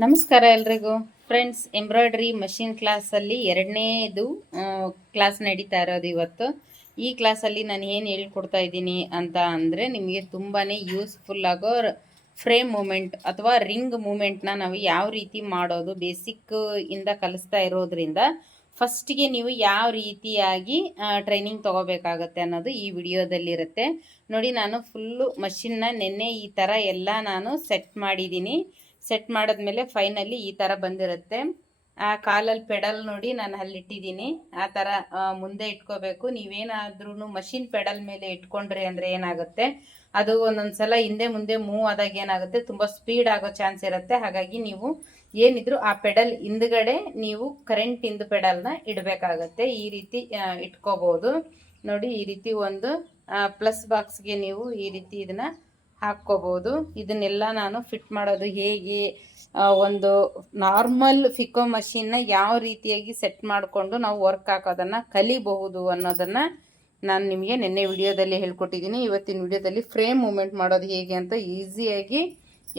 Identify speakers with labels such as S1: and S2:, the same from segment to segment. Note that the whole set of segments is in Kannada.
S1: ನಮಸ್ಕಾರ ಎಲ್ರಿಗೂ. ಫ್ರೆಂಡ್ಸ್ ಎಂಬ್ರಾಯ್ಡ್ರಿ ಮಷಿನ್ ಕ್ಲಾಸಲ್ಲಿ ಎರಡನೇದು ಕ್ಲಾಸ್ ನಡೀತಾ ಇರೋದು ಇವತ್ತು. ಈ ಕ್ಲಾಸಲ್ಲಿ ನಾನು ಏನು ಹೇಳ್ಕೊಡ್ತಾ ಇದ್ದೀನಿ ಅಂತ ಅಂದರೆ ನಿಮಗೆ ತುಂಬಾ ಯೂಸ್ಫುಲ್ ಆಗೋ ಫ್ರೇಮ್ ಮೂಮೆಂಟ್ ಅಥವಾ ರಿಂಗ್ ಮೂಮೆಂಟ್ನ ನಾವು ಯಾವ ರೀತಿ ಮಾಡೋದು ಬೇಸಿಕ್ ಇಂದ ಕಲಿಸ್ತಾ ಇರೋದ್ರಿಂದ ಫಸ್ಟಿಗೆ ನೀವು ಯಾವ ರೀತಿಯಾಗಿ ಟ್ರೈನಿಂಗ್ ತೊಗೋಬೇಕಾಗತ್ತೆ ಅನ್ನೋದು ಈ ವಿಡಿಯೋದಲ್ಲಿರುತ್ತೆ ನೋಡಿ, ನಾನು ಫುಲ್ಲು ಮಷಿನ್ನ ನೆನ್ನೆ ಈ ಥರ ಎಲ್ಲ ನಾನು ಸೆಟ್ ಮಾಡಿದ್ದೀನಿ. ಸೆಟ್ ಮಾಡಿದ್ಮೇಲೆ ಫೈನಲಿ ಈ ಥರ ಬಂದಿರುತ್ತೆ. ಆ ಕಾಲಲ್ಲಿ ಪೆಡಲ್ ನೋಡಿ ನಾನು ಅಲ್ಲಿ ಇಟ್ಟಿದ್ದೀನಿ ಆ ಥರ ಮುಂದೆ ಇಟ್ಕೋಬೇಕು. ನೀವೇನಾದ್ರೂ ಮಷಿನ್ ಪೆಡಲ್ ಮೇಲೆ ಇಟ್ಕೊಂಡ್ರಿ ಅಂದರೆ ಏನಾಗುತ್ತೆ? ಅದು ಒಂದೊಂದು ಸಲ ಹಿಂದೆ ಮುಂದೆ ಮೂವ್ ಆದಾಗ ಏನಾಗುತ್ತೆ? ತುಂಬ ಸ್ಪೀಡ್ ಆಗೋ ಚಾನ್ಸ್ ಇರುತ್ತೆ. ಹಾಗಾಗಿ ನೀವು ಏನಿದ್ರು ಆ ಪೆಡಲ್ ಹಿಂದ್ಗಡೆ ನೀವು ಕರೆಂಟ್ ಹಿಂದ್ ಪೆಡಲ್ನ ಇಡಬೇಕಾಗತ್ತೆ. ಈ ರೀತಿ ಇಟ್ಕೋಬೋದು. ನೋಡಿ ಈ ರೀತಿ ಒಂದು ಪ್ಲಸ್ ಬಾಕ್ಸ್ಗೆ ನೀವು ಈ ರೀತಿ ಇದನ್ನ ಹಾಕ್ಕೋಬೋದು. ಇದನ್ನೆಲ್ಲ ನಾನು ಫಿಟ್ ಮಾಡೋದು ಹೇಗೆ? ಒಂದು ನಾರ್ಮಲ್ ಫಿಕೋ ಮಷಿನ್ನ ಯಾವ ರೀತಿಯಾಗಿ ಸೆಟ್ ಮಾಡಿಕೊಂಡು ನಾವು ವರ್ಕ್ ಹಾಕೋದನ್ನು ಕಲಿಬಹುದು ಅನ್ನೋದನ್ನು ನಾನು ನಿಮಗೆ ನಿನ್ನೆ ವಿಡಿಯೋದಲ್ಲಿ ಹೇಳ್ಕೊಟ್ಟಿದ್ದೀನಿ. ಇವತ್ತಿನ ವಿಡಿಯೋದಲ್ಲಿ ಫ್ರೇಮ್ ಮೂಮೆಂಟ್ ಮಾಡೋದು ಹೇಗೆ ಅಂತ ಈಸಿಯಾಗಿ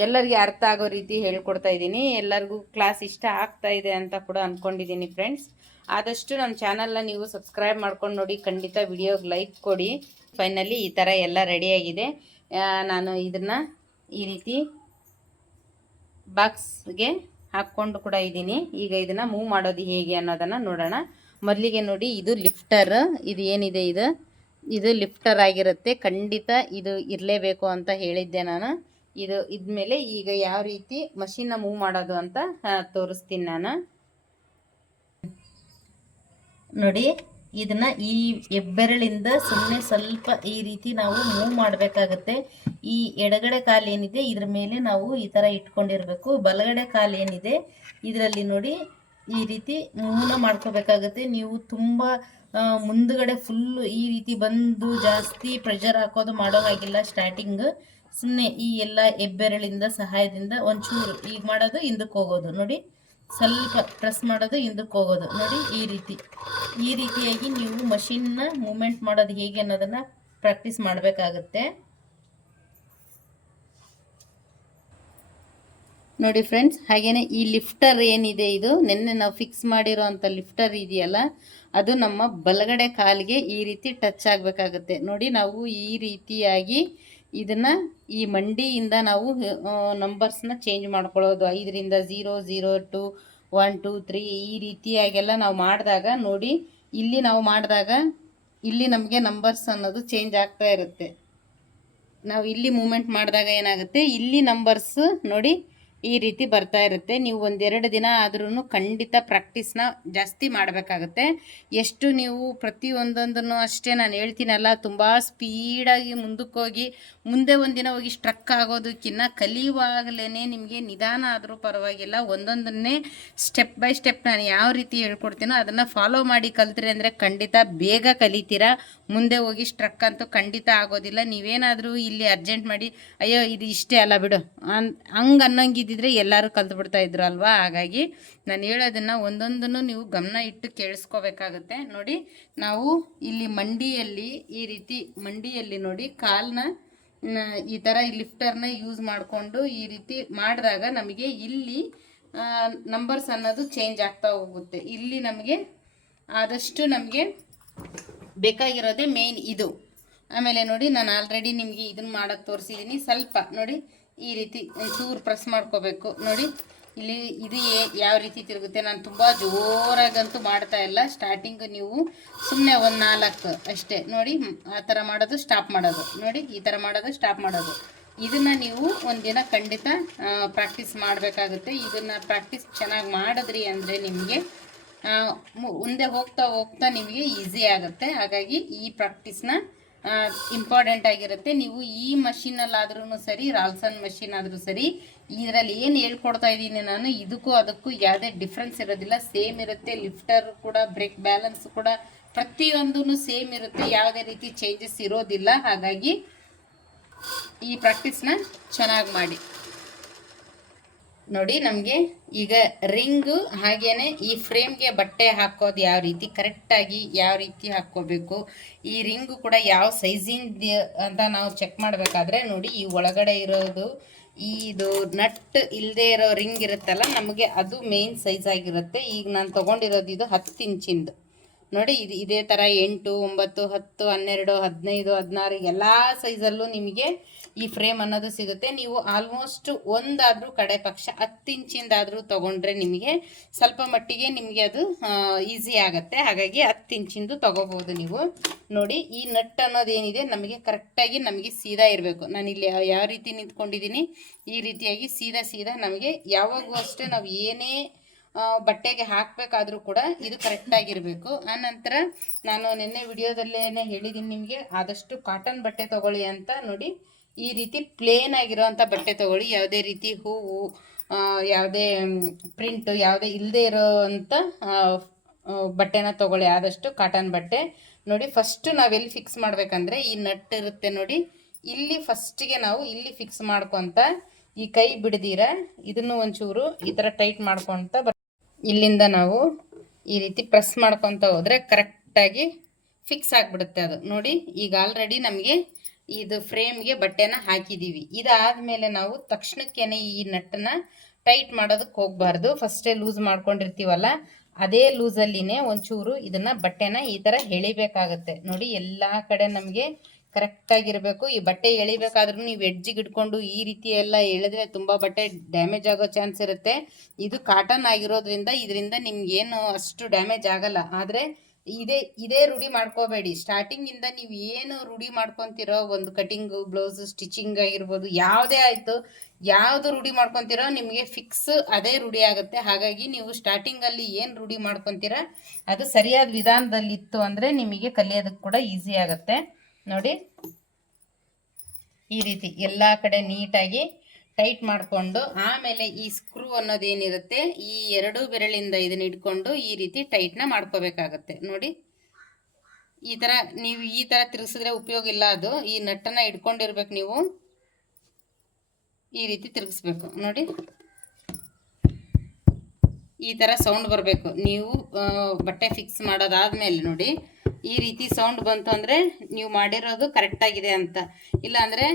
S1: ಎಲ್ಲರಿಗೆ ಅರ್ಥ ಆಗೋ ರೀತಿ ಹೇಳ್ಕೊಡ್ತಾ ಇದ್ದೀನಿ. ಎಲ್ಲರಿಗೂ ಕ್ಲಾಸ್ ಇಷ್ಟ ಆಗ್ತಾ ಇದೆ ಅಂತ ಕೂಡ ಅಂದ್ಕೊಂಡಿದ್ದೀನಿ ಫ್ರೆಂಡ್ಸ್. ಆದಷ್ಟು ನಮ್ಮ ಚಾನಲ್ನ ನೀವು ಸಬ್ಸ್ಕ್ರೈಬ್ ಮಾಡ್ಕೊಂಡು ನೋಡಿ, ಖಂಡಿತ ವಿಡಿಯೋಗೆ ಲೈಕ್ ಕೊಡಿ. ಫೈನಲಿ ಈ ಥರ ಎಲ್ಲ ರೆಡಿಯಾಗಿದೆ ನಾನು ಇದನ್ನು ಈ ರೀತಿ ಬಾಕ್ಸ್ಗೆ ಹಾಕ್ಕೊಂಡು ಕೂಡ ಇದ್ದೀನಿ. ಈಗ ಇದನ್ನು ಮೂವ್ ಮಾಡೋದು ಹೇಗೆ ಅನ್ನೋದನ್ನು ನೋಡೋಣ. ಮೊದಲಿಗೆ ನೋಡಿ, ಇದು ಲಿಫ್ಟರ್, ಇದು ಏನಿದೆ ಇದು? ಇದು ಲಿಫ್ಟರ್ ಆಗಿರುತ್ತೆ. ಖಂಡಿತ ಇದು ಇರಲೇಬೇಕು ಅಂತ ಹೇಳಿದ್ದೆ ನಾನು. ಇದು ಇದ್ಮೇಲೆ ಈಗ ಯಾವ ರೀತಿ ಮಷಿನ್ನ ಮೂವ್ ಮಾಡೋದು ಅಂತ ತೋರಿಸ್ತೀನಿ ನಾನು. ನೋಡಿ ಇದನ್ನ ಈ ಹೆಬ್ಬೆರಳಿಂದ ಸುಮ್ಮನೆ ಸ್ವಲ್ಪ ಈ ರೀತಿ ನಾವು ಮೂವ್ ಮಾಡಬೇಕಾಗತ್ತೆ. ಈ ಎಡಗಡೆ ಕಾಲು ಏನಿದೆ, ಇದ್ರ ಮೇಲೆ ನಾವು ಈ ಥರ ಇಟ್ಕೊಂಡಿರ್ಬೇಕು. ಬಲಗಡೆ ಕಾಲು ಏನಿದೆ, ಇದರಲ್ಲಿ ನೋಡಿ ಈ ರೀತಿ ಮೂವ್ನ ಮಾಡ್ಕೋಬೇಕಾಗತ್ತೆ. ನೀವು ತುಂಬ ಮುಂದುಗಡೆ ಮುಂದ್ಗಡೆ ಫುಲ್ಲು ಈ ರೀತಿ ಬಂದು ಜಾಸ್ತಿ ಪ್ರೆಷರ್ ಹಾಕೋದು ಮಾಡೋ ಹಾಗಿಲ್ಲ ಸ್ಟಾರ್ಟಿಂಗ್ ಸುಮ್ಮನೆ ಈ ಎಲ್ಲ ಹೆಬ್ಬೆರಳಿಂದ ಸಹಾಯದಿಂದ ಒಂಚೂರು ಈಗ ಮಾಡೋದು ಹಿಂದಕ್ಕೆ ಹೋಗೋದು. ನೋಡಿ ಸ್ವಲ್ಪ ಪ್ರೆಸ್ ಮಾಡೋದು, ಹಿಂದಕ್ಕೆ ಹೋಗೋದು. ನೋಡಿ, ಈ ರೀತಿ. ಈ ರೀತಿಯಾಗಿ ನೀವು ಮಷಿನ್ನ ಮೂಮೆಂಟ್ ಮಾಡೋದು ಹೇಗೆ ಅನ್ನೋದನ್ನ ಪ್ರಾಕ್ಟೀಸ್ ಮಾಡಬೇಕಾಗತ್ತೆ. ನೋಡಿ ಫ್ರೆಂಡ್ಸ್ ಹಾಗೇನೆ ಈ ಲಿಫ್ಟರ್ ಏನಿದೆ ಇದು? ನಿನ್ನೆ ನಾವು ಫಿಕ್ಸ್ ಮಾಡಿರೋ ಅಂಥ ಲಿಫ್ಟರ್ ಇದೆಯಲ್ಲ, ಅದು ನಮ್ಮ ಬಲಗಡೆ ಕಾಲಿಗೆ ಈ ರೀತಿ ಟಚ್ ಆಗಬೇಕಾಗುತ್ತೆ. ನೋಡಿ, ನಾವು ಈ ರೀತಿಯಾಗಿ ಇದನ್ನ ಈ ಮಂಡಿಯಿಂದ ನಾವು ನಂಬರ್ಸ್ನ ಚೇಂಜ್ ಮಾಡ್ಕೊಳ್ಳೋದು. ಐದರಿಂದ zero zero two one two three ಈ ರೀತಿಯಾಗೆಲ್ಲ ನಾವು ಮಾಡಿದಾಗ ನೋಡಿ, ಇಲ್ಲಿ ನಾವು ಮಾಡಿದಾಗ ಇಲ್ಲಿ ನಮಗೆ ನಂಬರ್ಸ್ ಅನ್ನೋದು ಚೇಂಜ್ ಆಗ್ತಾ ಇರುತ್ತೆ. ನಾವು ಇಲ್ಲಿ ಮೂಮೆಂಟ್ ಮಾಡಿದಾಗ ಏನಾಗುತ್ತೆ? ಇಲ್ಲಿ ನಂಬರ್ಸ್ ನೋಡಿ ಈ ರೀತಿ ಬರ್ತಾ ಇರುತ್ತೆ. ನೀವು ಒಂದೆರಡು ದಿನ ಆದ್ರೂ ಖಂಡಿತ ಪ್ರಾಕ್ಟೀಸ್ನ ಜಾಸ್ತಿ ಮಾಡಬೇಕಾಗುತ್ತೆ. ಎಷ್ಟು ನೀವು ಪ್ರತಿಯೊಂದೊಂದನ್ನು ಅಷ್ಟೇ ನಾನು ಹೇಳ್ತೀನಲ್ಲ, ತುಂಬ ಸ್ಪೀಡಾಗಿ ಮುಂದಕ್ಕೆ ಹೋಗಿ ಮುಂದೆ ಒಂದಿನ ಹೋಗಿ ಸ್ಟ್ರಕ್ ಆಗೋದಕ್ಕಿಂತ ಕಲಿಯುವಾಗಲೇ ನಿಮಗೆ ನಿಧಾನ ಆದರೂ ಪರವಾಗಿಲ್ಲ. ಒಂದೊಂದನ್ನೇ ಸ್ಟೆಪ್ ಬೈ ಸ್ಟೆಪ್ ನಾನು ಯಾವ ರೀತಿ ಹೇಳ್ಕೊಡ್ತೀನೋ ಅದನ್ನು ಫಾಲೋ ಮಾಡಿ ಕಲ್ತ್ರಿ ಅಂದರೆ ಖಂಡಿತ ಬೇಗ ಕಲಿತೀರಾ. ಮುಂದೆ ಹೋಗಿ ಸ್ಟ್ರಕ್ ಅಂತೂ ಖಂಡಿತ ಆಗೋದಿಲ್ಲ. ನೀವೇನಾದರೂ ಇಲ್ಲಿ ಅರ್ಜೆಂಟ್ ಮಾಡಿ, ಅಯ್ಯೋ, ಇದು ಇಷ್ಟೇ ಅಲ್ಲ ಬಿಡು. ಅನ್ ಹಂಗೆ ಅನ್ನಂಗಿದ್ದಿದ್ರೆ ಎಲ್ಲರೂ ಕಲ್ತು ಬಿಡ್ತಾ ಇದ್ರು ಅಲ್ವಾ? ಹಾಗಾಗಿ ನಾನು ಹೇಳೋದನ್ನು ಒಂದೊಂದನ್ನು ನೀವು ಗಮನ ಇಟ್ಟು ಕೇಳಿಸ್ಕೋಬೇಕಾಗುತ್ತೆ. ನೋಡಿ, ನಾವು ಇಲ್ಲಿ ಮಂಡಿಯಲ್ಲಿ ಈ ರೀತಿ ಮಂಡಿಯಲ್ಲಿ ನೋಡಿ ಕಾಲನ್ನ ಈ ಥರ ಲಿಫ್ಟರ್ನ ಯೂಸ್ ಮಾಡಿಕೊಂಡು ಈ ರೀತಿ ಮಾಡಿದಾಗ ನಮಗೆ ಇಲ್ಲಿ ನಂಬರ್ಸ್ ಅನ್ನೋದು ಚೇಂಜ್ ಆಗ್ತಾ ಹೋಗುತ್ತೆ. ಇಲ್ಲಿ ನಮಗೆ ಆದಷ್ಟು ನಮಗೆ ಬೇಕಾಗಿರೋದೇ ಮೇನ್ ಇದು. ಆಮೇಲೆ ನೋಡಿ, ನಾನು ಆಲ್ರೆಡಿ ನಿಮಗೆ ಇದನ್ನ ಮಾಡೋಕ್ಕೆ ತೋರಿಸಿದ್ದೀನಿ ಸ್ವಲ್ಪ ನೋಡಿ ಈ ರೀತಿ ಚೂರು ಪ್ರೆಸ್ ಮಾಡ್ಕೋಬೇಕು. ನೋಡಿ, ಇಲ್ಲಿ ಇದು ಯಾವ ರೀತಿ ತಿರುಗುತ್ತೆ? ನಾನು ತುಂಬ ಜೋರಾಗಂತೂ ಮಾಡ್ತಾ ಇಲ್ಲ. ಸ್ಟಾರ್ಟಿಂಗ್ ನೀವು ಸುಮ್ಮನೆ ಒಂದು ನಾಲ್ಕು ಅಷ್ಟೇ. ನೋಡಿ, ಆ ಥರ ಮಾಡೋದು ಸ್ಟಾಪ್ ಮಾಡೋದು. ನೋಡಿ, ಈ ಥರ ಮಾಡೋದು ಸ್ಟಾಪ್ ಮಾಡೋದು. ಇದನ್ನು ನೀವು ಒಂದಿನ ಖಂಡಿತ ಪ್ರಾಕ್ಟೀಸ್ ಮಾಡಬೇಕಾಗುತ್ತೆ. ಇದನ್ನು ಪ್ರಾಕ್ಟೀಸ್ ಚೆನ್ನಾಗಿ ಮಾಡಿದ್ರಿ ಅಂದರೆ ನಿಮಗೆ ಮುಂದೆ ಹೋಗ್ತಾ ಹೋಗ್ತಾ ನಿಮಗೆ ಈಸಿ ಆಗುತ್ತೆ. ಹಾಗಾಗಿ ಈ ಪ್ರಾಕ್ಟೀಸ್ನ ಇಂಪಾರ್ಟೆಂಟ್ ಆಗಿರುತ್ತೆ. ನೀವು ಈ ಮಷೀನಲ್ಲಾದ್ರೂ ಸರಿ ರಾಲ್ಸನ್ ಮಷೀನ್ ಆದರೂ ಸರಿ, ಇದರಲ್ಲಿ ಏನು ಹೇಳ್ಕೊಡ್ತಾ ಇದ್ದೀನಿ ನಾನು, ಇದಕ್ಕೂ ಅದಕ್ಕೂ ಯಾವುದೇ ಡಿಫ್ರೆನ್ಸ್ ಇರೋದಿಲ್ಲ. ಸೇಮ್ ಇರುತ್ತೆ ಲಿಫ್ಟರ್ ಕೂಡ ಬ್ರೇಕ್ ಬ್ಯಾಲೆನ್ಸ್ ಕೂಡ ಪ್ರತಿಯೊಂದೂ ಸೇಮ್ ಇರುತ್ತೆ. ಯಾವುದೇ ರೀತಿ ಚೇಂಜಸ್ ಇರೋದಿಲ್ಲ. ಹಾಗಾಗಿ ಈ ಪ್ರಾಕ್ಟೀಸ್ನ ಚೆನ್ನಾಗಿ ಮಾಡಿ. ನೋಡಿ, ನಮಗೆ ಈಗ ರಿಂಗು ಹಾಗೇನೆ ಈ ಫ್ರೇಮ್ಗೆ ಬಟ್ಟೆ ಹಾಕೋದು ಯಾವ ರೀತಿ, ಕರೆಕ್ಟಾಗಿ ಯಾವ ರೀತಿ ಹಾಕ್ಕೋಬೇಕು, ಈ ರಿಂಗು ಕೂಡ ಯಾವ ಸೈಜಿಂದ ಅಂತ ನಾವು ಚೆಕ್ ಮಾಡಬೇಕಾದ್ರೆ ನೋಡಿ, ಈ ಒಳಗಡೆ ಇರೋದು, ಇದು ನಟ್ ಇಲ್ಲದೆ ಇರೋ ರಿಂಗ್ ಇರುತ್ತಲ್ಲ, ನಮಗೆ ಅದು ಮೇನ್ ಸೈಜ್ ಆಗಿರುತ್ತೆ. ಈಗ ನಾನು ತೊಗೊಂಡಿರೋದು ಇದು ಹತ್ತು ಇಂಚಿಂದು. ನೋಡಿ, ಇದು ಇದೇ ಥರ ಎಂಟು, ಒಂಬತ್ತು, ಹತ್ತು, ಹನ್ನೆರಡು, ಹದಿನೈದು, ಹದಿನಾರು, ಎಲ್ಲ ಸೈಜಲ್ಲೂ ನಿಮಗೆ ಈ ಫ್ರೇಮ್ ಅನ್ನೋದು ಸಿಗುತ್ತೆ. ನೀವು ಆಲ್ಮೋಸ್ಟ್ ಒಂದಾದರೂ ಕಡೆ ಪಕ್ಷ, ಹತ್ತು ಇಂಚಿಂದಾದರೂ ತೊಗೊಂಡ್ರೆ ನಿಮಗೆ ಸ್ವಲ್ಪ ಮಟ್ಟಿಗೆ ನಿಮಗೆ ಅದು ಈಸಿ ಆಗುತ್ತೆ. ಹಾಗಾಗಿ ಹತ್ತು ಇಂಚಿಂದು ತೊಗೋಬೋದು ನೀವು. ನೋಡಿ, ಈ ನಟ್ ಅನ್ನೋದೇನಿದೆ ನಮಗೆ ಕರೆಕ್ಟಾಗಿ ನಮಗೆ ಸೀದಾ ಇರಬೇಕು. ನಾನು ಇಲ್ಲಿ ಯಾವ- ರೀತಿ ನಿಂತ್ಕೊಂಡಿದ್ದೀನಿ, ಈ ರೀತಿಯಾಗಿ ಸೀದಾ ಸೀದಾ ನಮಗೆ ಯಾವಾಗೂ ಅಷ್ಟೇ ನಾವು ಏನೇ ಬಟ್ಟೆಗೆ ಹಾಕಬೇಕಾದ್ರೂ ಕೂಡ ಇದು ಕರೆಕ್ಟಾಗಿರಬೇಕು ಆನಂತರ ನಾನು ನಿನ್ನೆ ವಿಡಿಯೋದಲ್ಲೇ ಹೇಳಿದ್ದೀನಿ ನಿಮಗೆ, ಆದಷ್ಟು ಕಾಟನ್ ಬಟ್ಟೆ ತಗೊಳ್ಳಿ ಅಂತ ನೋಡಿ, ಈ ರೀತಿ ಪ್ಲೇನ್ ಆಗಿರೋವಂಥ ಬಟ್ಟೆ ತಗೊಳ್ಳಿ, ಯಾವುದೇ ರೀತಿ ಹೂವು ಯಾವುದೇ ಪ್ರಿಂಟ್ ಯಾವುದೇ ಇಲ್ಲದೆ ಇರೋವಂಥ ಬಟ್ಟೆನ ತಗೊಳ್ಳಿ, ಆದಷ್ಟು ಕಾಟನ್ ಬಟ್ಟೆ. ನೋಡಿ ಫಸ್ಟ್ ನಾವೆಲ್ಲಿ ಫಿಕ್ಸ್ ಮಾಡಬೇಕಂದ್ರೆ ಈ ನಟ್ ಇರುತ್ತೆ ನೋಡಿ, ಇಲ್ಲಿ ಫಸ್ಟಿಗೆ ನಾವು ಇಲ್ಲಿ ಫಿಕ್ಸ್ ಮಾಡ್ಕೊತ ಈ ಕೈ ಬಿಡದಿರ, ಇದನ್ನು ಒಂಚೂರು ಈ ಥರ ಟೈಟ್ ಮಾಡ್ಕೊತ ಇಲ್ಲಿಂದ ನಾವು ಈ ರೀತಿ ಪ್ರೆಸ್ ಮಾಡ್ಕೊತ ಹೋದರೆ ಕರೆಕ್ಟಾಗಿ ಫಿಕ್ಸ್ ಆಗಿಬಿಡುತ್ತೆ ಅದು. ನೋಡಿ, ಈಗ ಆಲ್ರೆಡಿ ನಮಗೆ ಇದು ಫ್ರೇಮ್ಗೆ ಬಟ್ಟೆನ ಹಾಕಿದ್ದೀವಿ ಇದಾದಮೇಲೆ ನಾವು ತಕ್ಷಣಕ್ಕೇನೆ ಈ ನಟ್ಟನ್ನು ಟೈಟ್ ಮಾಡೋದಕ್ಕೆ ಹೋಗಬಾರ್ದು. ಫಸ್ಟೇ ಲೂಸ್ ಮಾಡ್ಕೊಂಡಿರ್ತೀವಲ್ಲ, ಅದೇ ಲೂಸಲ್ಲಿನೇ ಒಂಚೂರು ಇದನ್ನ ಬಟ್ಟೆನ ಈ ಥರ ಎಳಿಬೇಕಾಗತ್ತೆ. ನೋಡಿ, ಎಲ್ಲ ಕಡೆ ನಮಗೆ ಕರೆಕ್ಟಾಗಿರಬೇಕು. ಈ ಬಟ್ಟೆ ಎಳಿಬೇಕಾದ್ರೂ ನೀವು ಎಡ್ಜಿಗೆ ಇಟ್ಕೊಂಡು ಈ ರೀತಿ ಎಲ್ಲ ಎಳೆದ್ರೆ ತುಂಬ ಬಟ್ಟೆ ಡ್ಯಾಮೇಜ್ ಆಗೋ ಚಾನ್ಸ್ ಇರುತ್ತೆ. ಇದು ಕಾಟನ್ ಆಗಿರೋದ್ರಿಂದ ಇದರಿಂದ ಏನು ಅಷ್ಟು ಡ್ಯಾಮೇಜ್ ಆಗಲ್ಲ. ಆದರೆ ಇದೇ ಇದೇ ರೂಢಿ ಮಾಡ್ಕೋಬೇಡಿ. ಸ್ಟಾರ್ಟಿಂಗಿಂದ ನೀವು ಏನು ರೂಢಿ ಮಾಡ್ಕೊತಿರೋ, ಒಂದು ಕಟಿಂಗು ಬ್ಲೌಸ್ ಸ್ಟಿಚಿಂಗ್ ಆಗಿರ್ಬೋದು, ಯಾವುದೇ ಆಯಿತು, ಯಾವುದು ರೂಢಿ ಮಾಡ್ಕೊತಿರೋ ನಿಮಗೆ ಫಿಕ್ಸ್ ಅದೇ ರೂಢಿ ಆಗುತ್ತೆ. ಹಾಗಾಗಿ ನೀವು ಸ್ಟಾರ್ಟಿಂಗಲ್ಲಿ ಏನು ರೂಢಿ ಮಾಡ್ಕೊತೀರ, ಅದು ಸರಿಯಾದ ವಿಧಾನದಲ್ಲಿತ್ತು ಅಂದರೆ ನಿಮಗೆ ಕಲಿಯೋದಕ್ಕೆ ಕೂಡ ಈಸಿ ಆಗುತ್ತೆ. ನೋಡಿ. ಈ ರೀತಿ ಎಲ್ಲ ಕಡೆ ನೀಟಾಗಿ ಟೈಟ್ ಮಾಡಿಕೊಂಡು ಆಮೇಲೆ ಈ ಸ್ಕ್ರೂ ಅನ್ನೋದೇನಿರುತ್ತೆ ಈ ಎರಡು ಬೆರಳಿಂದ ಇದನ್ನ ಇಟ್ಕೊಂಡು ಈ ರೀತಿ ಟೈಟ್ನ ಮಾಡ್ಕೋಬೇಕಾಗತ್ತೆ. ನೋಡಿ. ಈ ಥರ ನೀವು ಈ ಥರ ತಿರುಗಿಸಿದ್ರೆ ಉಪಯೋಗ ಇಲ್ಲ ಅದು. ಈ ನಟ್ಟನ್ನು ಇಟ್ಕೊಂಡಿರ್ಬೇಕು ನೀವು. ಈ ರೀತಿ ತಿರುಗಿಸ್ಬೇಕು. ನೋಡಿ. ಈ ಥರ ಸೌಂಡ್ ಬರಬೇಕು. ನೀವು ಬಟ್ಟೆ ಫಿಕ್ಸ್ ಮಾಡೋದಾದ್ಮೇಲೆ ನೋಡಿ ಈ ರೀತಿ ಸೌಂಡ್ ಬಂತು ಅಂದರೆ ನೀವು ಮಾಡಿರೋದು ಕರೆಕ್ಟಾಗಿದೆ ಅಂತ. ಇಲ್ಲಾಂದರೆ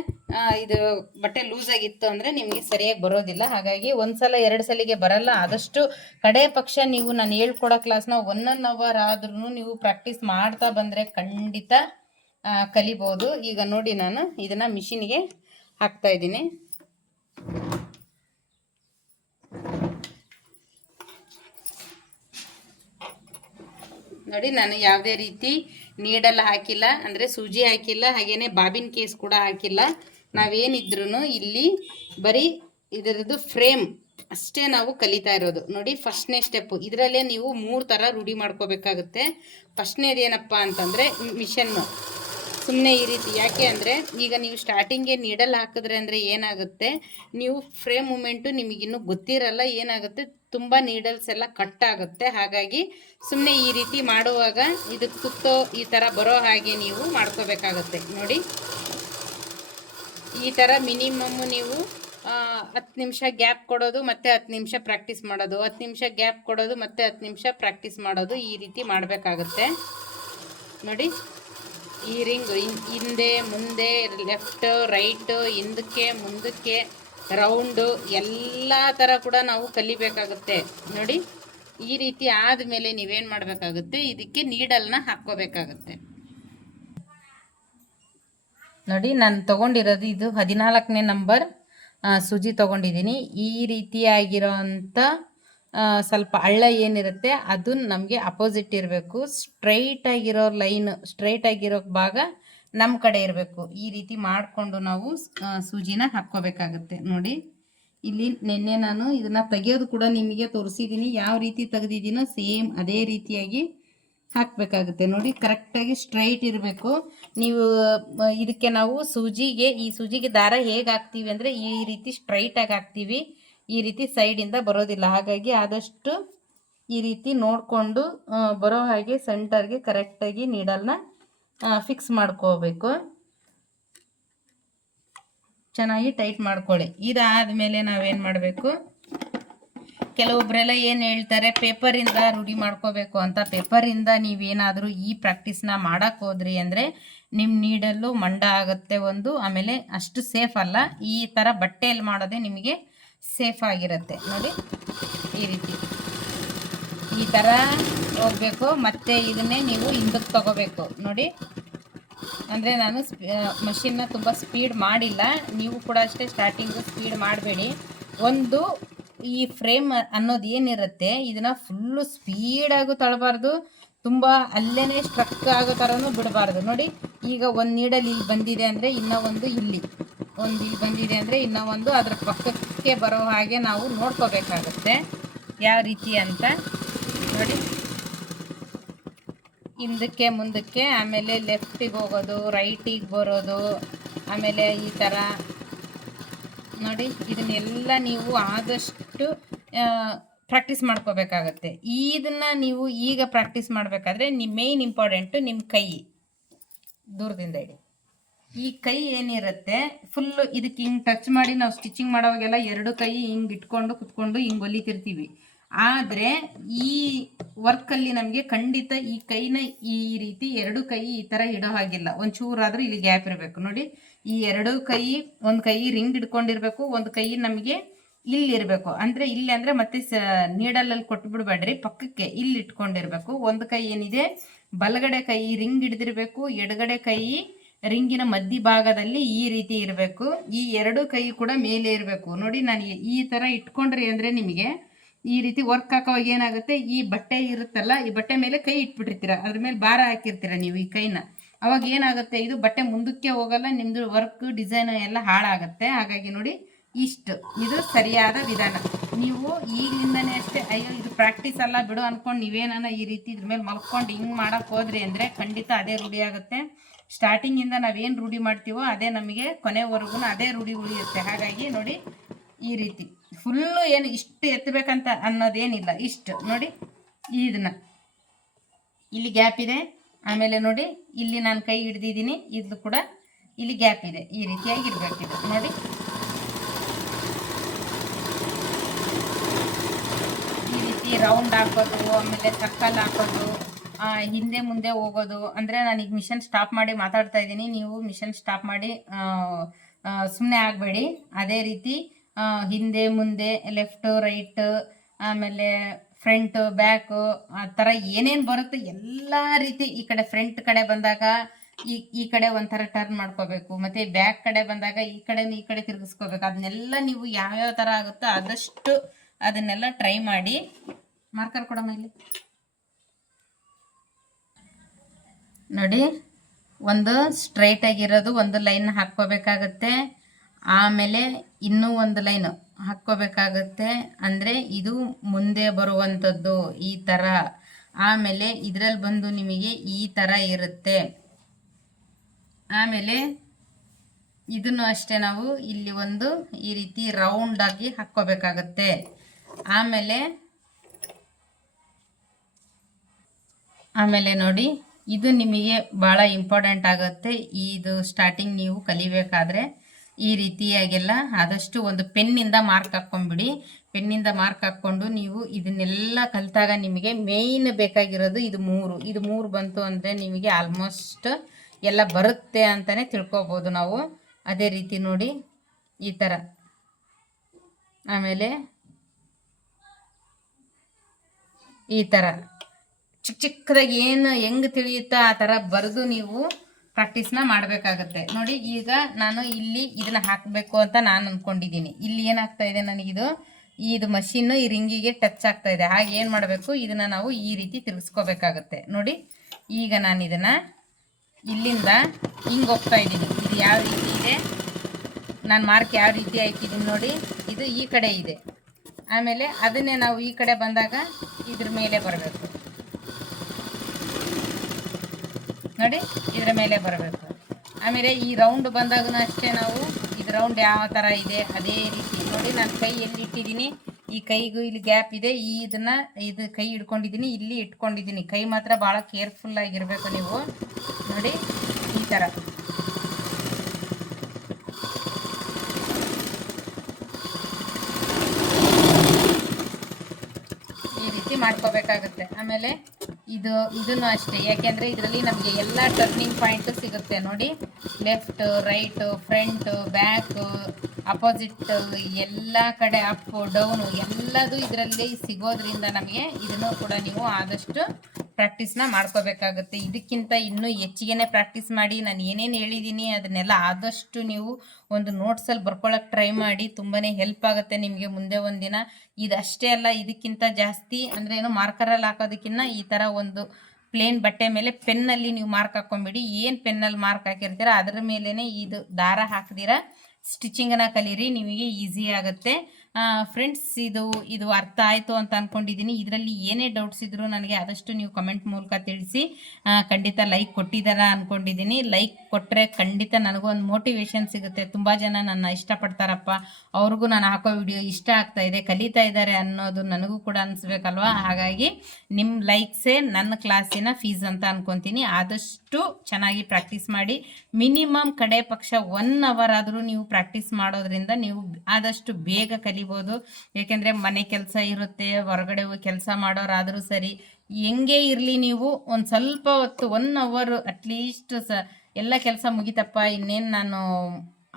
S1: ಇದು ಬಟ್ಟೆ ಲೂಸ್ ಆಗಿತ್ತು ಅಂದರೆ ನಿಮಗೆ ಸರಿಯಾಗಿ ಬರೋದಿಲ್ಲ. ಹಾಗಾಗಿ ಒಂದ್ಸಲ, ಎರಡು ಸಲಿಗೆ ಬರಲ್ಲ. ಆದಷ್ಟು ಕಡೆ ಪಕ್ಷ ನೀವು ನಾನು ಹೇಳ್ಕೊಡೋ ಕ್ಲಾಸ್ನ ಒನ್ ಒನ್ ಅವರ್ ಆದ್ರೂ ನೀವು ಪ್ರಾಕ್ಟೀಸ್ ಮಾಡ್ತಾ ಬಂದರೆ ಖಂಡಿತ ಕಲಿಬೋದು. ಈಗ ನೋಡಿ ನಾನು ಇದನ್ನು ಮಿಷಿನ್ಗೆ ಹಾಕ್ತಾ ಇದ್ದೀನಿ. ನೋಡಿ, ನಾನು ಯಾವುದೇ ರೀತಿ ನೀಡಲ್ ಹಾಕಿಲ್ಲ, ಅಂದರೆ ಸೂಜಿ ಹಾಕಿಲ್ಲ, ಹಾಗೇನೆ ಬಾಬಿನ್ ಕೇಸ್ ಕೂಡ ಹಾಕಿಲ್ಲ. ನಾವೇನಿದ್ರು ಇಲ್ಲಿ ಬರೀ ಇದರದ್ದು ಫ್ರೇಮ್ ಅಷ್ಟೇ ನಾವು ಕಲಿತಾ ಇರೋದು. ನೋಡಿ, ಫಸ್ಟ್ನೇ ಸ್ಟೆಪ್ಪು. ಇದರಲ್ಲೇ ನೀವು ಮೂರು ಥರ ರೂಢಿ ಮಾಡ್ಕೋಬೇಕಾಗುತ್ತೆ. ಫಸ್ಟ್ನೇದು ಏನಪ್ಪ ಅಂತಂದರೆ ಮಿಷನ್ನು. ಸುಮ್ಮನೆ ಈ ರೀತಿ ಯಾಕೆ ಅಂದರೆ ಈಗ ನೀವು ಸ್ಟಾರ್ಟಿಂಗ್ಗೆ ನೀಡಲ್ ಹಾಕಿದ್ರೆ ಅಂದರೆ ಏನಾಗುತ್ತೆ? ನೀವು ಫ್ರೇಮ್ ಮೂಮೆಂಟು ನಿಮಗಿನ್ನೂ ಗೊತ್ತಿರಲ್ಲ ಏನಾಗುತ್ತೆ? ತುಂಬ ನೀಡಲ್ಸ್ ಎಲ್ಲ ಕಟ್ ಆಗುತ್ತೆ. ಹಾಗಾಗಿ ಸುಮ್ಮನೆ ಈ ರೀತಿ ಮಾಡುವಾಗ ಇದಕ್ಕೆ ಸುತ್ತೋ ಈ ಥರ ಬರೋ ಹಾಗೆ ನೀವು ಮಾಡ್ಕೋಬೇಕಾಗುತ್ತೆ. ನೋಡಿ. ಈ ಥರ ಮಿನಿಮಮ್ಮು ನೀವು ಹತ್ತು ನಿಮಿಷ ಗ್ಯಾಪ್ ಕೊಡೋದು ಮತ್ತು ಹತ್ತು ನಿಮಿಷ ಪ್ರಾಕ್ಟೀಸ್ ಮಾಡೋದು. ಹತ್ತು ನಿಮಿಷ ಗ್ಯಾಪ್ ಕೊಡೋದು ಮತ್ತು ಹತ್ತು ನಿಮಿಷ ಪ್ರಾಕ್ಟೀಸ್ ಮಾಡೋದು ಈ ರೀತಿ ಮಾಡಬೇಕಾಗುತ್ತೆ. ನೋಡಿ. ಈ ರಿಂಗ್ ಹಿಂದೆ ಮುಂದೆ ಲೆಫ್ಟ್ ರೈಟ್ ಹಿಂದಕ್ಕೆ ಮುಂದಕ್ಕೆ ರೌಂಡು ಎಲ್ಲ ಥರ ಕೂಡ ನಾವು ಕಲಿಬೇಕಾಗುತ್ತೆ. ನೋಡಿ ಈ ರೀತಿ ಆದಮೇಲೆ ನೀವೇನು ಮಾಡಬೇಕಾಗುತ್ತೆ? ಇದಕ್ಕೆ ನೀಡಲ್ನ ಹಾಕ್ಕೋಬೇಕಾಗುತ್ತೆ. ನೋಡಿ ನಾನು ತೊಗೊಂಡಿರೋದು ಇದು ಹದಿನಾಲ್ಕನೇ ನಂಬರ್ ಸೂಜಿ ತೊಗೊಂಡಿದ್ದೀನಿ. ಈ ರೀತಿಯಾಗಿರೋಂಥ ಆ, ಸ್ವಲ್ಪ ಹಳ್ಳ ಏನಿರುತ್ತೆ ಅದು ನಮಗೆ ಅಪೋಸಿಟ್ ಇರಬೇಕು. ಸ್ಟ್ರೈಟ್ ಆಗಿರೋ ಲೈನ್ ಸ್ಟ್ರೈಟ್ ಆಗಿರೋ ಭಾಗ ನಮ್ಮ ಕಡೆ ಇರಬೇಕು. ಈ ರೀತಿ ಮಾಡಿಕೊಂಡು ನಾವು ಸೂಜಿನ ಹಾಕ್ಕೋಬೇಕಾಗುತ್ತೆ. ನೋಡಿ, ಇಲ್ಲಿ ನಿನ್ನೆ ನಾನು ಇದನ್ನು ತೆಗೆಯೋದು ಕೂಡ ನಿಮಗೆ ತೋರಿಸಿದ್ದೀನಿ ಯಾವ ರೀತಿ ತೆಗೆದಿದ್ದೀನೋ ಸೇಮ್ ಅದೇ ರೀತಿಯಾಗಿ ಹಾಕಬೇಕಾಗುತ್ತೆ. ನೋಡಿ ಕರೆಕ್ಟಾಗಿ ಸ್ಟ್ರೈಟ್ ಇರಬೇಕು. ನೀವು ಇದಕ್ಕೆ ನಾವು ಸೂಜಿಗೆ, ಈ ಸೂಜಿಗೆ ದಾರ ಹೇಗೆ ಹಾಕ್ತೀವಿ ಅಂದರೆ ಈ ರೀತಿ ಸ್ಟ್ರೈಟಾಗಿ ಹಾಕ್ತೀವಿ. ಈ ರೀತಿ ಸೈಡಿಂದ ಬರೋದಿಲ್ಲ. ಹಾಗಾಗಿ ಆದಷ್ಟು ಈ ರೀತಿ ನೋಡಿಕೊಂಡು ಬರೋ ಹಾಗೆ ಸೆಂಟರ್ಗೆ ಕರೆಕ್ಟಾಗಿ ನೀಡಲ್ನ ಫಿಕ್ಸ್ ಮಾಡ್ಕೋಬೇಕು. ಚೆನ್ನಾಗಿ ಟೈಟ್ ಮಾಡ್ಕೊಳ್ಳಿ. ಇದಾದ ಮೇಲೆ ನಾವೇನು ಮಾಡಬೇಕು? ಕೆಲವೊಬ್ಬರೆಲ್ಲ ಏನು ಹೇಳ್ತಾರೆ? ಪೇಪರಿಂದ ರೂಢಿ ಮಾಡ್ಕೋಬೇಕು ಅಂತ. ಪೇಪರಿಂದ ನೀವೇನಾದರೂ ಈ ಪ್ರಾಕ್ಟೀಸ್ನ ಮಾಡೋಕ್ಕೆ ಹೋದ್ರಿ ಅಂದರೆ ನಿಮ್ಮ ನೀಡಲ್ಲೂ ಮಂಡ ಆಗುತ್ತೆ ಒಂದು. ಆಮೇಲೆ ಅಷ್ಟು ಸೇಫ್ ಅಲ್ಲ. ಈ ಥರ ಬಟ್ಟೆಯಲ್ಲಿ ಮಾಡೋದೇ ನಿಮಗೆ ಸೇಫ್ ಆಗಿರುತ್ತೆ. ನೋಡಿ, ಈ ರೀತಿ. ಈ ಥರ ಹೋಗಬೇಕು. ಮತ್ತು ಇದನ್ನೇ ನೀವು ಹಿಂದಕ್ಕೆ ತಗೋಬೇಕು. ನೋಡಿ, ಅಂದರೆ ನಾನು ಮಷಿನ್ನ ತುಂಬ ಸ್ಪೀಡ್ ಮಾಡಿಲ್ಲ. ನೀವು ಕೂಡ ಅಷ್ಟೇ ಸ್ಟಾರ್ಟಿಂಗು ಸ್ಪೀಡ್ ಮಾಡಬೇಡಿ. ಒಂದು, ಈ ಫ್ರೇಮ್ ಅನ್ನೋದು ಏನಿರುತ್ತೆ, ಇದನ್ನು ಫುಲ್ಲು ಸ್ಪೀಡಾಗೂ ತಳಬಾರ್ದು. ತುಂಬ ಅಲ್ಲೇ ಸ್ಟ್ರಕ್ ಆಗೋ ಥರನೂ ಬಿಡಬಾರ್ದು. ನೋಡಿ, ಈಗ ಒಂದು ನೀಡಲ್ಲಿ ಇಲ್ಲಿ ಬಂದಿದೆ ಅಂದರೆ ಇನ್ನೂ ಒಂದು ಇಲ್ಲಿ. ಒಂದು ಇಲ್ಲಿ ಬಂದಿದೆ ಅಂದರೆ ಇನ್ನೂ ಒಂದು ಅದರ ಪಕ್ಕಕ್ಕೆ ಬರೋ ಹಾಗೆ ನಾವು ನೋಡ್ಕೋಬೇಕಾಗುತ್ತೆ. ಯಾವ ರೀತಿ ಅಂತ ನೋಡಿ. ಹಿಂದಕ್ಕೆ ಮುಂದಕ್ಕೆ ಆಮೇಲೆ ಲೆಫ್ಟಿಗೆ ಹೋಗೋದು, ರೈಟಿಗೆ ಬರೋದು, ಆಮೇಲೆ ಈ ಥರ ನೋಡಿ, ಇದನ್ನೆಲ್ಲ ನೀವು ಆದಷ್ಟು ಪ್ರಾಕ್ಟೀಸ್ ಮಾಡ್ಕೋಬೇಕಾಗತ್ತೆ. ಇದನ್ನು ನೀವು ಈಗ ಪ್ರಾಕ್ಟೀಸ್ ಮಾಡಬೇಕಾದ್ರೆ ನಿಮ್ಮ ಮೇಯ್ನ್ ಇಂಪಾರ್ಟೆಂಟು ನಿಮ್ಮ ಕೈ. ದೂರದಿಂದ ಇಡಿ. ಈ ಕೈ ಏನಿರುತ್ತೆ ಫುಲ್ಲು ಇದಕ್ಕೆ ಹಿಂಗೆ ಟಚ್ ಮಾಡಿ ನಾವು ಸ್ಟಿಚಿಂಗ್ ಮಾಡೋವಾಗೆಲ್ಲ ಎರಡು ಕೈ ಹಿಂಗೆ ಇಟ್ಕೊಂಡು ಕುತ್ಕೊಂಡು ಹಿಂಗೆ ಹೊಲಿತಿರ್ತೀವಿ ಆದರೆ ಈ ವರ್ಕಲ್ಲಿ ನಮಗೆ ಖಂಡಿತ ಈ ಕೈನ ಈ ರೀತಿ ಎರಡು ಕೈ ಈ ಥರ ಇಡೋ ಹಾಗಿಲ್ಲ. ಒಂಚೂರಾದರೂ ಇಲ್ಲಿ ಗ್ಯಾಪ್ ಇರಬೇಕು. ನೋಡಿ, ಈ ಎರಡು ಕೈ ಒಂದು ಕೈ ರಿಂಗ್ ಇಟ್ಕೊಂಡಿರ್ಬೇಕು ಒಂದು ಕೈ ನಮಗೆ ಇಲ್ಲಿ ಇರಬೇಕು. ಅಂದರೆ ಇಲ್ಲಿ ಅಂದರೆ ಮತ್ತೆ ಸ ನೀಡಲಲ್ಲಿ ಕೊಟ್ಟು ಬಿಡಬೇಡ್ರಿ ಪಕ್ಕಕ್ಕೆ ಇಲ್ಲಿ ಇಟ್ಕೊಂಡಿರಬೇಕು. ಒಂದು ಕೈ ಏನಿದೆ, ಬಲಗಡೆ ಕೈ ರಿಂಗ್ ಹಿಡಿದಿರಬೇಕು ಎಡಗಡೆ ಕೈ ರಿಂಗಿನ ಮಧ್ಯ ಭಾಗದಲ್ಲಿ ಈ ರೀತಿ ಇರಬೇಕು. ಈ ಎರಡು ಕೈ ಕೂಡ ಮೇಲೆ ಇರಬೇಕು. ನೋಡಿ, ನಾನು ಈ ಥರ ಇಟ್ಕೊಂಡ್ರಿ ಅಂದರೆ ನಿಮಗೆ ಈ ರೀತಿ ವರ್ಕ್ ಹಾಕೋವಾಗ ಏನಾಗುತ್ತೆ? ಈ ಬಟ್ಟೆ ಇರುತ್ತಲ್ಲ, ಈ ಬಟ್ಟೆ ಮೇಲೆ ಕೈ ಇಟ್ಬಿಟ್ಟಿರ್ತೀರ. ಅದ್ರ ಮೇಲೆ ಭಾರ ಹಾಕಿರ್ತೀರ ನೀವು ಈ ಕೈನ. ಅವಾಗ ಏನಾಗುತ್ತೆ? ಇದು ಬಟ್ಟೆ ಮುಂದಕ್ಕೆ ಹೋಗಲ್ಲ ನಿಮ್ಮದು ವರ್ಕ್, ಡಿಸೈನ್ ಎಲ್ಲ ಹಾಳಾಗುತ್ತೆ. ಹಾಗಾಗಿ ನೋಡಿ, ಇಷ್ಟು. ಇದು ಸರಿಯಾದ ವಿಧಾನ. ನೀವು ಈಗಲಿಂದನೇ ಅಷ್ಟೇ, ಅಯ್ಯೋ, ಇದು ಪ್ರಾಕ್ಟೀಸ್ ಅಲ್ಲ ಬಿಡು ಅಂದ್ಕೊಂಡು ನೀವೇನ ಈ ರೀತಿ ಇದ್ರ ಮೇಲೆ ಮಲ್ಕೊಂಡು ಹಿಂಗೆ ಮಾಡಕ್ಕೆ ಹೋದ್ರಿ ಅಂದರೆ ಖಂಡಿತ ಅದೇ ರೂಢಿ ಆಗುತ್ತೆ. ಸ್ಟಾರ್ಟಿಂಗಿಂದ ನಾವೇನು ರೂಢಿ ಮಾಡ್ತೀವೋ ಅದೇ ನಮಗೆ ಕೊನೆವರೆಗೂ ಅದೇ ರೂಢಿ ಉಳಿಯುತ್ತೆ. ಹಾಗಾಗಿ ನೋಡಿ ಈ ರೀತಿ. ಫುಲ್ಲು ಏನು ಇಷ್ಟು ಎತ್ತಬೇಕಂತ ಅನ್ನೋದೇನಿಲ್ಲ. ಇಷ್ಟು ನೋಡಿ ಇದನ್ನ. ಇಲ್ಲಿ ಗ್ಯಾಪ್ ಇದೆ. ಆಮೇಲೆ ನೋಡಿ ಇಲ್ಲಿ ನಾನು ಕೈ ಹಿಡ್ದಿದ್ದೀನಿ. ಇದು ಕೂಡ ಇಲ್ಲಿ ಗ್ಯಾಪ್ ಇದೆ. ಈ ರೀತಿಯಾಗಿ ಇರಬೇಕಿದೆ ನೋಡಿ. ಈ ರೀತಿ ರೌಂಡ್ ಹಾಕೋದು, ಆಮೇಲೆ ಸರ್ಕಲ್ ಹಾಕೋದು ಹಿಂದೆ ಮುಂದೆ ಹೋಗೋದು. ಅಂದರೆ ನಾನೀಗ ಮಿಷನ್ ಸ್ಟಾಪ್ ಮಾಡಿ ಮಾತಾಡ್ತಾ ಇದ್ದೀನಿ. ನೀವು ಮಿಷನ್ ಸ್ಟಾಪ್ ಮಾಡಿ ಸುಮ್ಮನೆ ಆಗಬೇಡಿ. ಅದೇ ರೀತಿ ಹಿಂದೆ ಮುಂದೆ ಲೆಫ್ಟ್ ರೈಟ್ ಆಮೇಲೆ ಫ್ರಂಟ್ ಬ್ಯಾಕ್ ಆ ಥರ ಏನೇನು ಬರುತ್ತೆ ಎಲ್ಲ ರೀತಿ ಈ ಕಡೆ ಫ್ರಂಟ್ ಕಡೆ ಬಂದಾಗ ಈ ಈ ಕಡೆ ಒಂಥರ ಟರ್ನ್ ಮಾಡ್ಕೋಬೇಕು. ಮತ್ತೆ ಬ್ಯಾಕ್ ಕಡೆ ಬಂದಾಗ ಈ ಕಡೆ ಈ ಕಡೆ ತಿರುಗಿಸ್ಕೋಬೇಕು. ಅದನ್ನೆಲ್ಲ ನೀವು ಯಾವ್ಯಾವ ಥರ ಆಗುತ್ತೋ ಆದಷ್ಟು ಅದನ್ನೆಲ್ಲ ಟ್ರೈ ಮಾಡಿ. ಮಾರ್ಕರ್ ಕೊಡಮ್ಮ ಇಲ್ಲಿ. ನೋಡಿ, ಒಂದು ಸ್ಟ್ರೈಟ್ ಆಗಿರೋದು ಒಂದು ಲೈನ್ ಹಾಕ್ಕೋಬೇಕಾಗತ್ತೆ. ಆಮೇಲೆ ಇನ್ನೂ ಒಂದು ಲೈನ್ ಹಾಕ್ಕೋಬೇಕಾಗತ್ತೆ. ಅಂದರೆ ಇದು ಮುಂದೆ ಬರುವಂಥದ್ದು ಈ ಥರ ಆಮೇಲೆ ಇದರಲ್ಲಿ ಬಂದು ನಿಮಗೆ ಈ ಥರ ಇರುತ್ತೆ. ಆಮೇಲೆ ಇದನ್ನು ಅಷ್ಟೇ ನಾವು ಇಲ್ಲಿ ಒಂದು ಈ ರೀತಿ ರೌಂಡಾಗಿ ಹಾಕ್ಕೋಬೇಕಾಗತ್ತೆ. ಆಮೇಲೆ ಆಮೇಲೆ ನೋಡಿ ಇದು ನಿಮಗೆ ಭಾಳ ಇಂಪಾರ್ಟೆಂಟ್ ಆಗುತ್ತೆ. ಇದು ಸ್ಟಾರ್ಟಿಂಗ್ ನೀವು ಕಲಿಬೇಕಾದ್ರೆ ಈ ರೀತಿಯಾಗೆಲ್ಲ ಆದಷ್ಟು ಒಂದು ಪೆನ್ನಿಂದ ಮಾರ್ಕ್ ಹಾಕ್ಕೊಂಬಿಡಿ. ಪೆನ್ನಿಂದ ಮಾರ್ಕ್ ಹಾಕ್ಕೊಂಡು ನೀವು ಇದನ್ನೆಲ್ಲ ಕಲಿತಾಗ ನಿಮಗೆ ಮೇಯ್ನ್ ಬೇಕಾಗಿರೋದು ಇದು ಮೂರು. ಇದು ಮೂರು ಬಂತು ಅಂದರೆ ನಿಮಗೆ ಆಲ್ಮೋಸ್ಟ್ ಎಲ್ಲ ಬರುತ್ತೆ ಅಂತಲೇ ತಿಳ್ಕೊಬೋದು ನಾವು. ಅದೇ ರೀತಿ ನೋಡಿ ಈ ಥರ ಆಮೇಲೆ ಈ ಥರ ಚಿಕ್ಕ ಚಿಕ್ಕದಾಗಿ ಏನು ಹೆಂಗೆ ತಿಳಿಯುತ್ತಾ ಆ ಥರ ಬರೆದು ನೀವು ಪ್ರಾಕ್ಟೀಸ್ನ ಮಾಡಬೇಕಾಗತ್ತೆ. ನೋಡಿ, ಈಗ ನಾನು ಇಲ್ಲಿ ಇದನ್ನ ಹಾಕಬೇಕು ಅಂತ ನಾನು ಅಂದ್ಕೊಂಡಿದ್ದೀನಿ ಇಲ್ಲಿ ಏನಾಗ್ತಾ ಇದೆ ನನಗಿದು? ಇದು ಮಷಿನ್ನು ಈ ರಿಂಗಿಗೆ ಟಚ್ ಆಗ್ತಾ ಇದೆ. ಹಾಗೆ ಏನು ಮಾಡಬೇಕು? ಇದನ್ನು ನಾವು ಈ ರೀತಿ ತಿರುಗಿಸ್ಕೋಬೇಕಾಗತ್ತೆ. ನೋಡಿ, ಈಗ ನಾನು ಇದನ್ನು ಇಲ್ಲಿಂದ ಹಿಂಗೆ ಹೋಗ್ತಾ ಇದ್ದೀನಿ. ಇದು ಯಾವ ರೀತಿ ಇದೆ? ನಾನು ಮಾರ್ಕ್ ಯಾವ ರೀತಿ ಹಾಕಿದ್ದೀನಿ ನೋಡಿ. ಇದು ಈ ಕಡೆ ಇದೆ. ಆಮೇಲೆ ಅದನ್ನೇ ನಾವು ಈ ಕಡೆ ಬಂದಾಗ ಇದ್ರ ಮೇಲೆ ಬರಬೇಕು. ನೋಡಿ, ಇದರ ಮೇಲೆ ಬರಬೇಕು. ಆಮೇಲೆ ಈ ರೌಂಡ್ ಬಂದಾಗೂ ಅಷ್ಟೇ ನಾವು ಇದು ರೌಂಡ್ ಯಾವ ಥರ ಇದೆ ಅದೇ ರೀತಿ ನೋಡಿ, ನಾನು ಕೈ ಎಲ್ಲಿ ಇಟ್ಟಿದ್ದೀನಿ. ಈ ಕೈಗೂ ಇಲ್ಲಿ ಗ್ಯಾಪ್ ಇದೆ. ಈ ಇದನ್ನ, ಇದು ಕೈ ಇಟ್ಕೊಂಡಿದ್ದೀನಿ ಇಲ್ಲಿ ಇಟ್ಕೊಂಡಿದ್ದೀನಿ. ಕೈ ಮಾತ್ರ ಭಾಳ ಕೇರ್ಫುಲ್ ಆಗಿರಬೇಕು ನೀವು. ನೋಡಿ, ಈ ಥರ ಮಾಡ್ಕೋಬೇಕಾಗುತ್ತೆ. ಆಮೇಲೆ ಇದು ಇದನ್ನು ಅಷ್ಟೇ. ಯಾಕೆಂದರೆ ಇದರಲ್ಲಿ ನಮಗೆ ಎಲ್ಲ ಟರ್ನಿಂಗ್ ಪಾಯಿಂಟು ಸಿಗುತ್ತೆ ನೋಡಿ. Left right front back opposite ಎಲ್ಲ ಕಡೆ ಅಪ್ ಡೌನು ಎಲ್ಲದೂ ಇದರಲ್ಲಿ ಸಿಗೋದ್ರಿಂದ ನಮಗೆ ಇದನ್ನು ಕೂಡ ನೀವು ಆದಷ್ಟು ಪ್ರಾಕ್ಟೀಸ್ನ ಮಾಡ್ಕೋಬೇಕಾಗುತ್ತೆ. ಇದಕ್ಕಿಂತ ಇನ್ನೂ ಹೆಚ್ಚಿಗೆನೆ ಪ್ರಾಕ್ಟೀಸ್ ಮಾಡಿ, ನಾನು ಏನೇನು ಹೇಳಿದ್ದೀನಿ ಅದನ್ನೆಲ್ಲ ಆದಷ್ಟು ನೀವು ಒಂದು ನೋಟ್ಸಲ್ಲಿ ಬರ್ಕೊಳಕ್ಕೆ ಟ್ರೈ ಮಾಡಿ ತುಂಬಾ ಹೆಲ್ಪ್ ಆಗುತ್ತೆ ನಿಮಗೆ ಮುಂದೆ ಒಂದಿನ. ಇದಷ್ಟೇ ಅಲ್ಲ, ಇದಕ್ಕಿಂತ ಜಾಸ್ತಿ ಅಂದರೆ ಏನು ಮಾರ್ಕರಲ್ಲಿ ಹಾಕೋದಕ್ಕಿಂತ ಈ ಥರ ಒಂದು ಪ್ಲೇನ್ ಬಟ್ಟೆ ಮೇಲೆ ಪೆನ್ನಲ್ಲಿ ನೀವು ಮಾರ್ಕ್ ಹಾಕ್ಕೊಂಬಿಡಿ. ಏನು ಪೆನ್ನಲ್ಲಿ ಮಾರ್ಕ್ ಹಾಕಿರ್ತೀರ ಅದರ ಮೇಲೇ ಇದು ದಾರ ಹಾಕ್ದಿರ. ಸ್ಟಿಚಿಂಗನ್ನು ಕಲೀರಿ, ನಿಮಗೆ ಈಸಿ ಆಗುತ್ತೆ. ಫ್ರೆಂಡ್ಸ್ ಇದು ಇದು ಅರ್ಥ ಆಯಿತು ಅಂತ ಅಂದ್ಕೊಂಡಿದ್ದೀನಿ ಇದರಲ್ಲಿ ಏನೇ ಡೌಟ್ಸ್ ಇದ್ದರೂ ನನಗೆ ಆದಷ್ಟು ನೀವು ಕಮೆಂಟ್ ಮೂಲಕ ತಿಳಿಸಿ ಖಂಡಿತ ಲೈಕ್ ಕೊಟ್ಟಿದ್ದಾರಾ ಅಂದ್ಕೊಂಡಿದ್ದೀನಿ ಲೈಕ್ ಕೊಟ್ಟರೆ ಖಂಡಿತ ನನಗೂ ಒಂದು ಮೋಟಿವೇಶನ್ ಸಿಗುತ್ತೆ. ತುಂಬ ಜನ ನನ್ನ ಇಷ್ಟಪಡ್ತಾರಪ್ಪ. ಅವ್ರಿಗೂ ನಾನು ಹಾಕೋ ವಿಡಿಯೋ ಇಷ್ಟ ಆಗ್ತಾ ಇದೆ, ಕಲಿತಾ ಇದ್ದಾರೆ ಅನ್ನೋದು ನನಗೂ ಕೂಡ ಅನಿಸ್ಬೇಕಲ್ವಾ? ಹಾಗಾಗಿ ನಿಮ್ಮ ಲೈಕ್ಸೇ ನನ್ನ ಕ್ಲಾಸಿನ ಫೀಸ್ ಅಂತ ಅಂದ್ಕೊತೀನಿ ಆದಷ್ಟು ಚೆನ್ನಾಗಿ ಪ್ರಾಕ್ಟೀಸ್ ಮಾಡಿ. ಮಿನಿಮಮ್ ಕಡೆ ಪಕ್ಷ ಒನ್ ಅವರ್ ಆದರೂ ನೀವು ಪ್ರಾಕ್ಟೀಸ್ ಮಾಡೋದ್ರಿಂದ ನೀವು ಆದಷ್ಟು ಬೇಗ ಕಲಿಬೋದು. ಏಕೆಂದರೆ ಮನೆ ಕೆಲಸ ಇರುತ್ತೆ, ಹೊರಗಡೆ ಹೋಗಿ ಕೆಲಸ ಮಾಡೋರಾದರೂ ಸರಿ. ಹೆಂಗೆ ಇರಲಿ ನೀವು? ಒಂದು ಸ್ವಲ್ಪ ಹೊತ್ತು ಒನ್ ಅವರ್ ಅಟ್ಲೀಸ್ಟ್ ಸ ಎಲ್ಲ ಕೆಲಸ ಮುಗಿತಪ್ಪ, ಇನ್ನೇನು ನಾನು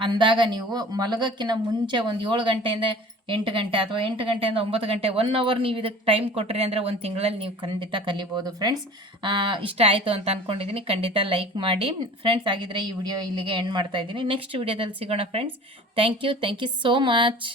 S1: ಅಂದಾಗ ನೀವು ಮಲಗೋಕ್ಕಿಂತ ಮುಂಚೆ ಒಂದು ಏಳು ಗಂಟೆಯಿಂದ ಎಂಟು ಗಂಟೆ ಅಥವಾ ಎಂಟು ಗಂಟೆಯಿಂದ ಒಂಬತ್ತು ಗಂಟೆ ಒನ್ ಅವರ್ ನೀವು ಇದಕ್ಕೆ ಟೈಮ್ ಕೊಟ್ರಿ ಅಂದರೆ ಒಂದು ತಿಂಗಳಲ್ಲಿ ನೀವು ಖಂಡಿತ ಕಲಿಬೋದು ಫ್ರೆಂಡ್ಸ್ ಇಷ್ಟ ಆಯಿತು ಅಂತ ಅಂದ್ಕೊಂಡಿದ್ದೀನಿ ಖಂಡಿತ ಲೈಕ್ ಮಾಡಿ. ಫ್ರೆಂಡ್ಸ್ ಆಗಿದ್ರೆ ಈ ವಿಡಿಯೋ ಇಲ್ಲಿಗೆ ಎಂಡ್ ಮಾಡ್ತಾ ಇದ್ದೀನಿ. ನೆಕ್ಸ್ಟ್ ವಿಡಿಯೋದಲ್ಲಿ ಸಿಗೋಣ friends thank you thank you so much